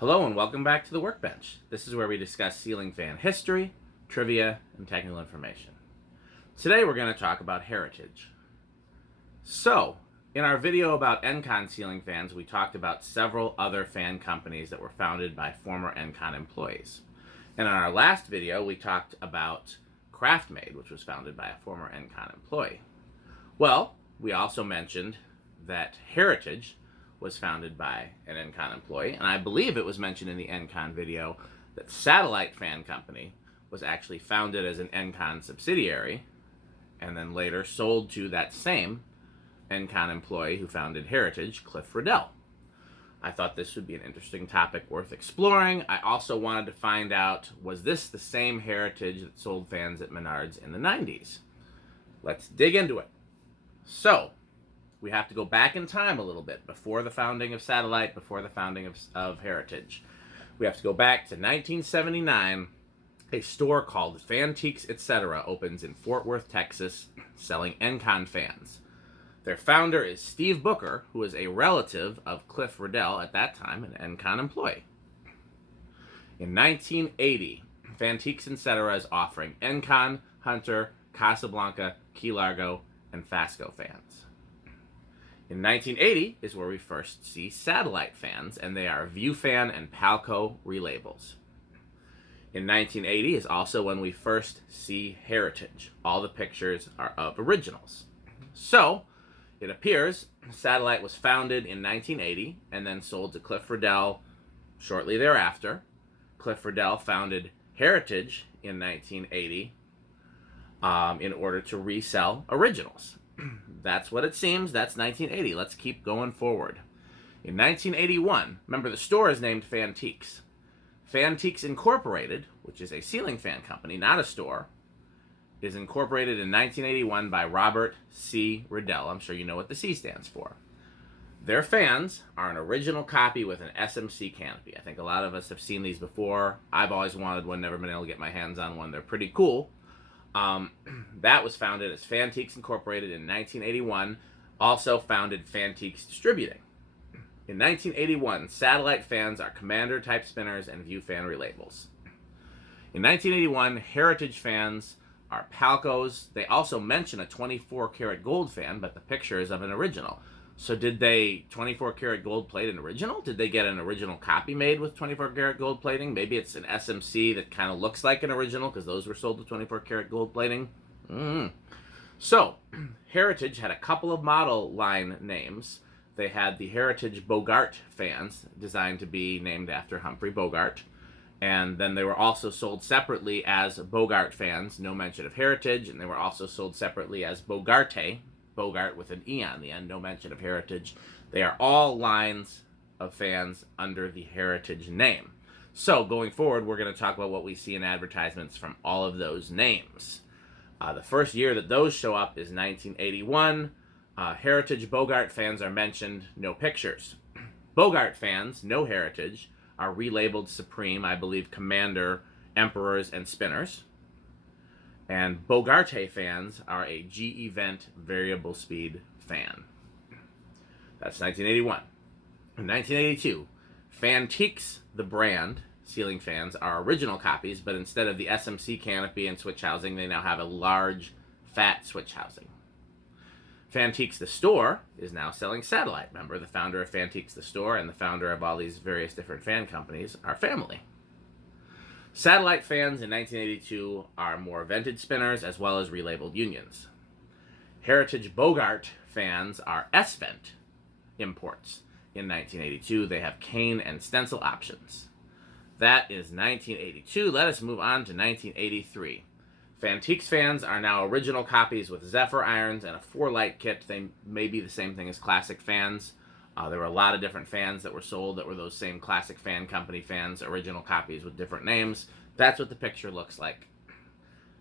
Hello and welcome back to the Workbench. This is where we discuss ceiling fan history, trivia, and technical information. Today we're going to talk about heritage. So, in our video about Encon ceiling fans, we talked about several other fan companies that were founded by former Encon employees. And in our last video, we talked about Craftmade, which was founded by a former Encon employee. Well, we also mentioned that Heritage was founded by an Encon employee, and I believe it was mentioned in the Encon video that Satellite Fan Company was actually founded as an Encon subsidiary and then later sold to that same Encon employee who founded Heritage, Cliff Riddell. I thought this would be an interesting topic worth exploring. I also wanted to find out, was this the same Heritage that sold fans at Menards in the 90s? Let's dig into it. So, we have to go back in time a little bit, before the founding of Satellite, before the founding of Heritage. We have to go back to 1979. A store called Fantiques Etc opens in Fort Worth, Texas, selling Encon fans. Their founder is Steve Booker, who is a relative of Cliff Riddell, at that time an Encon employee. In 1980, Fantiques Etc is offering Encon, Hunter, Casablanca, Key Largo, and Fasco fans. In 1980 is where we first see Satellite fans, and they are ViewFan and Palco relabels. In 1980 is also when we first see Heritage. All the pictures are of originals. So, it appears Satellite was founded in 1980 and then sold to Cliff Riddell shortly thereafter. Cliff Riddell founded Heritage in 1980 in order to resell originals. That's what it seems. That's 1980. Let's keep going forward. In 1981, remember the store is named Fantiques. Fantiques Incorporated, which is a ceiling fan company, not a store, is incorporated in 1981 by Robert C. Riddell. I'm sure you know what the C stands for. Their fans are an original copy with an SMC canopy. I think a lot of us have seen these before. I've always wanted one, never been able to get my hands on one. They're pretty cool. That was founded as Fantiques Incorporated in 1981, also founded Fantiques Distributing. In 1981, Satellite fans are Commander-type spinners and ViewFan relabels. In 1981, Heritage fans are Palcos. They also mention a 24-karat gold fan, but the picture is of an original. So did they 24-karat gold plate an original? Did they get an original copy made with 24-karat gold plating? Maybe it's an SMC that kind of looks like an original because those were sold with 24-karat gold plating. So, Heritage had a couple of model line names. They had the Heritage Bogart fans, designed to be named after Humphrey Bogart. And then they were also sold separately as Bogart fans, no mention of Heritage. And they were also sold separately as Bogarte, Bogart with an E on the end, no mention of Heritage. They are all lines of fans under the Heritage name. So, going forward, we're going to talk about what we see in advertisements from all of those names. The first year that those show up is 1981. Heritage Bogart fans are mentioned, no pictures. Bogart fans, no Heritage, are relabeled Supreme, I believe Commander, Emperors, and Spinners. And Bogarte fans are a G-Event variable speed fan. That's 1981. In 1982, Fantiques, the brand, ceiling fans, are original copies, but instead of the SMC canopy and switch housing, they now have a large, fat switch housing. Fantiques, the store, is now selling Satellite. Remember, the founder of Fantiques, the store, and the founder of all these various different fan companies are family. Satellite fans in 1982 are more vented spinners as well as relabeled unions. Heritage Bogart fans are S-Vent imports. In 1982, they have cane and stencil options. That is 1982. Let us move on to 1983. Fantiques fans are now original copies with Zephyr irons and a 4-light kit. They may be the same thing as classic fans. There were a lot of different fans that were sold that were those same classic fan company fans, original copies with different names. That's what the picture looks like.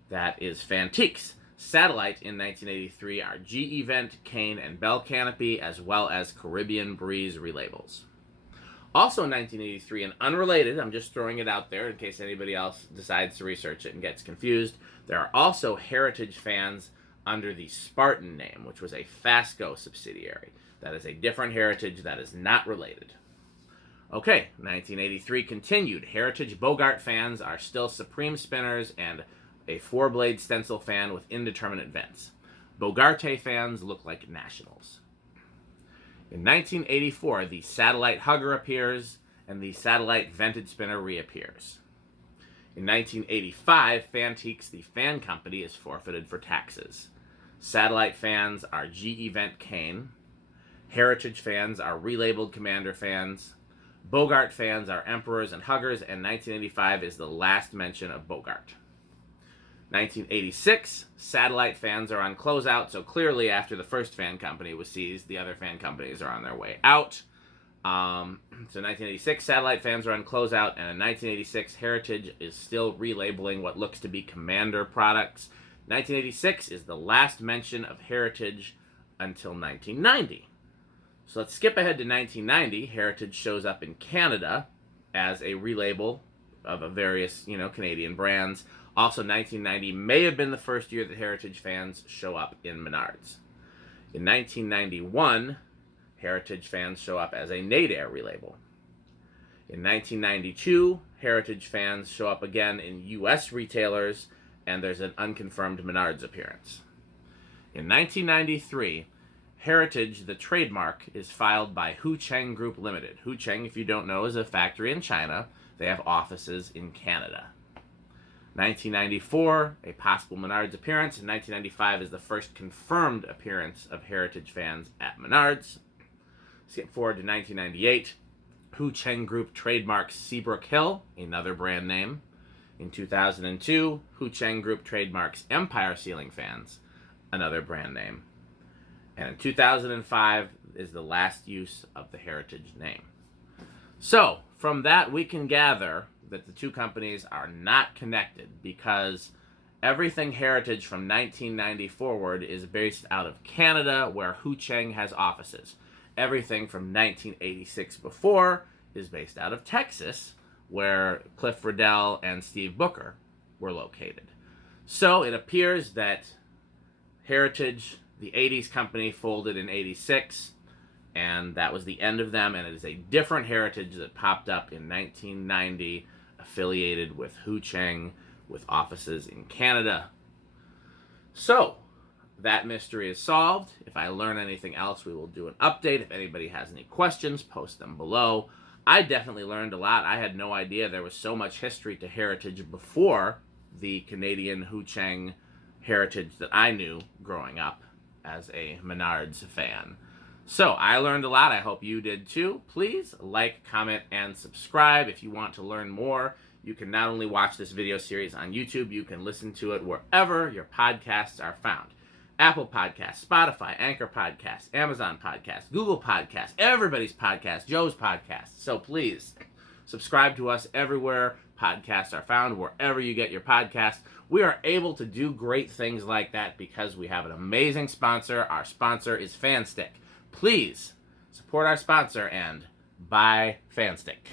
That is Fantiques. Satellite in 1983 are G-Event, Cane, and Bell Canopy, as well as Caribbean Breeze relabels. Also in 1983, and unrelated, I'm just throwing it out there in case anybody else decides to research it and gets confused, there are also Heritage fans under the Spartan name, which was a Fasco subsidiary. That is a different Heritage that is not related. Okay, 1983 continued. Heritage Bogart fans are still supreme spinners and a 4-blade stencil fan with indeterminate vents. Bogarte fans look like nationals. In 1984, the Satellite Hugger appears and the Satellite Vented Spinner reappears. In 1985, Fantiques, the fan company, is forfeited for taxes. Satellite fans are GE Vent Cane. Heritage fans are relabeled Commander fans. Bogart fans are Emperors and Huggers, and 1985 is the last mention of Bogart. 1986, Satellite fans are on closeout, so clearly after the first fan company was seized, the other fan companies are on their way out. So 1986, Satellite fans are on closeout, and in 1986, Heritage is still relabeling what looks to be Commander products. 1986 is the last mention of Heritage until 1990. So let's skip ahead to 1990. Heritage shows up in Canada as a relabel of a various, Canadian brands. Also, 1990 may have been the first year that Heritage fans show up in Menards. In 1991, Heritage fans show up as a Nader relabel. In 1992, Heritage fans show up again in U.S. retailers, and there's an unconfirmed Menards appearance. In 1993, Heritage, the trademark, is filed by CHEUNG Group Limited. CHEUNG, if you don't know, is a factory in China. They have offices in Canada. 1994, a possible Menards appearance, and 1995 is the first confirmed appearance of Heritage fans at Menards. Skip forward to 1998, CHEUNG Group trademarks Seabrook Hill, another brand name. In 2002, CHEUNG Group trademarks Empire ceiling fans, another brand name. And in 2005 is the last use of the Heritage name. So, from that we can gather that the two companies are not connected because everything Heritage from 1990 forward is based out of Canada, where CHEUNG has offices. Everything from 1986 before is based out of Texas, where Cliff Riddell and Steve Booker were located. So it appears that Heritage, the 80s company, folded in 86, and that was the end of them, and it is a different Heritage that popped up in 1990, affiliated with CHEUNG, with offices in Canada. So, that mystery is solved. If I learn anything else, we will do an update. If anybody has any questions, post them below. I definitely learned a lot. I had no idea there was so much history to Heritage before the Canadian CHEUNG Heritage that I knew growing up as a Menards fan. So, I learned a lot. I hope you did too. Please like, comment, and subscribe. If you want to learn more, you can not only watch this video series on YouTube, you can listen to it wherever your podcasts are found. Apple Podcasts, Spotify, Anchor Podcasts, Amazon Podcasts, Google Podcasts, everybody's podcast, Joe's podcast. So please, subscribe to us everywhere podcasts are found, wherever you get your podcasts. We are able to do great things like that because we have an amazing sponsor. Our sponsor is Fanstick. Please support our sponsor and buy Fanstick.